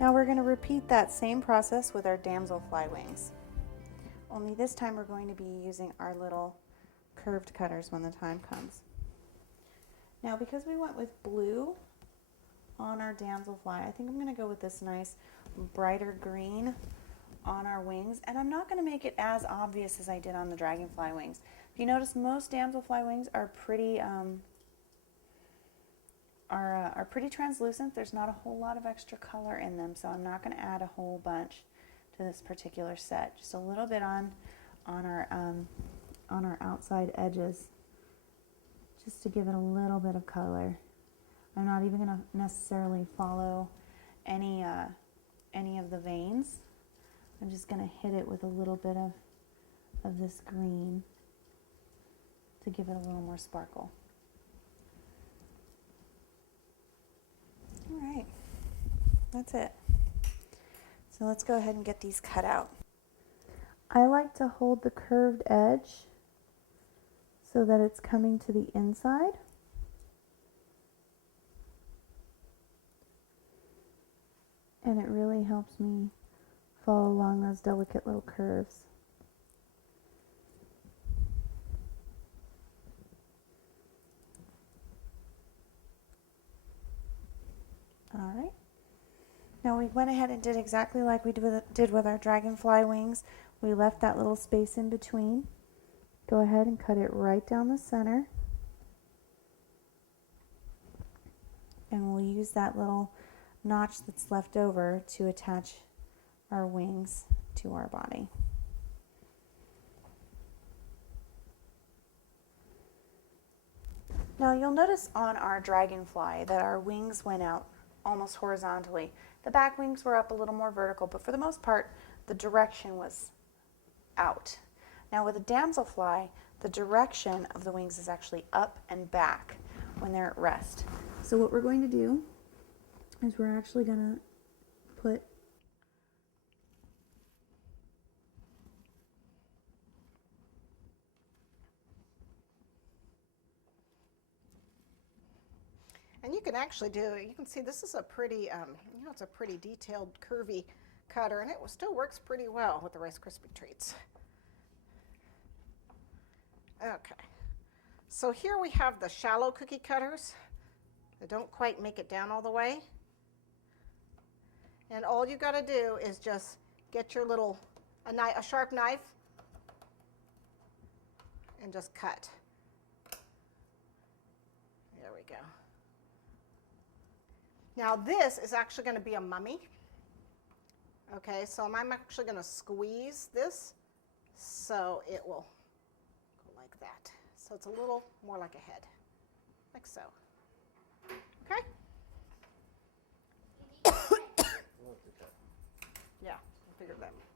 Now we're going to repeat that same process with our damselfly wings. Only this time we're going to be using our little curved cutters when the time comes. Now because we went with blue on our damselfly, I think I'm going to go with this nice brighter green on our wings, and I'm not going to make it as obvious as I did on the dragonfly wings. If you notice, most damselfly wings are pretty pretty translucent. There's not a whole lot of extra color in them, so I'm not going to add a whole bunch to this particular set. Just a little bit on our outside edges, just to give it a little bit of color. I'm not even going to necessarily follow any of the veins. I'm just going to hit it with a little bit of this green to give it a little more sparkle. All right, that's it. So let's go ahead and get these cut out. I like to hold the curved edge so that it's coming to the inside. And it really helps me follow along those delicate little curves. All right. Now we went ahead and did exactly like we did with our dragonfly wings. We left that little space in between. Go ahead and cut it right down the center. And we'll use that little notch that's left over to attach our wings to our body. Now you'll notice on our dragonfly that our wings went out almost horizontally. The back wings were up a little more vertical, but for the most part, the direction was out. Now with a damselfly, the direction of the wings is actually up and back when they're at rest. So what we're going to do is we're actually going to put and you can actually do, you can see this is a pretty, it's a pretty detailed, curvy cutter, and it still works pretty well with the Rice Krispie treats. Okay, so here we have the shallow cookie cutters that don't quite make it down all the way. And all you got to do is just get your little, a sharp knife, and just cut. There we go. Now this is actually going to be a mummy. Okay, so I'm actually going to squeeze this so it will go like that. So it's a little more like a head, like so. Okay? Yeah, I figured that.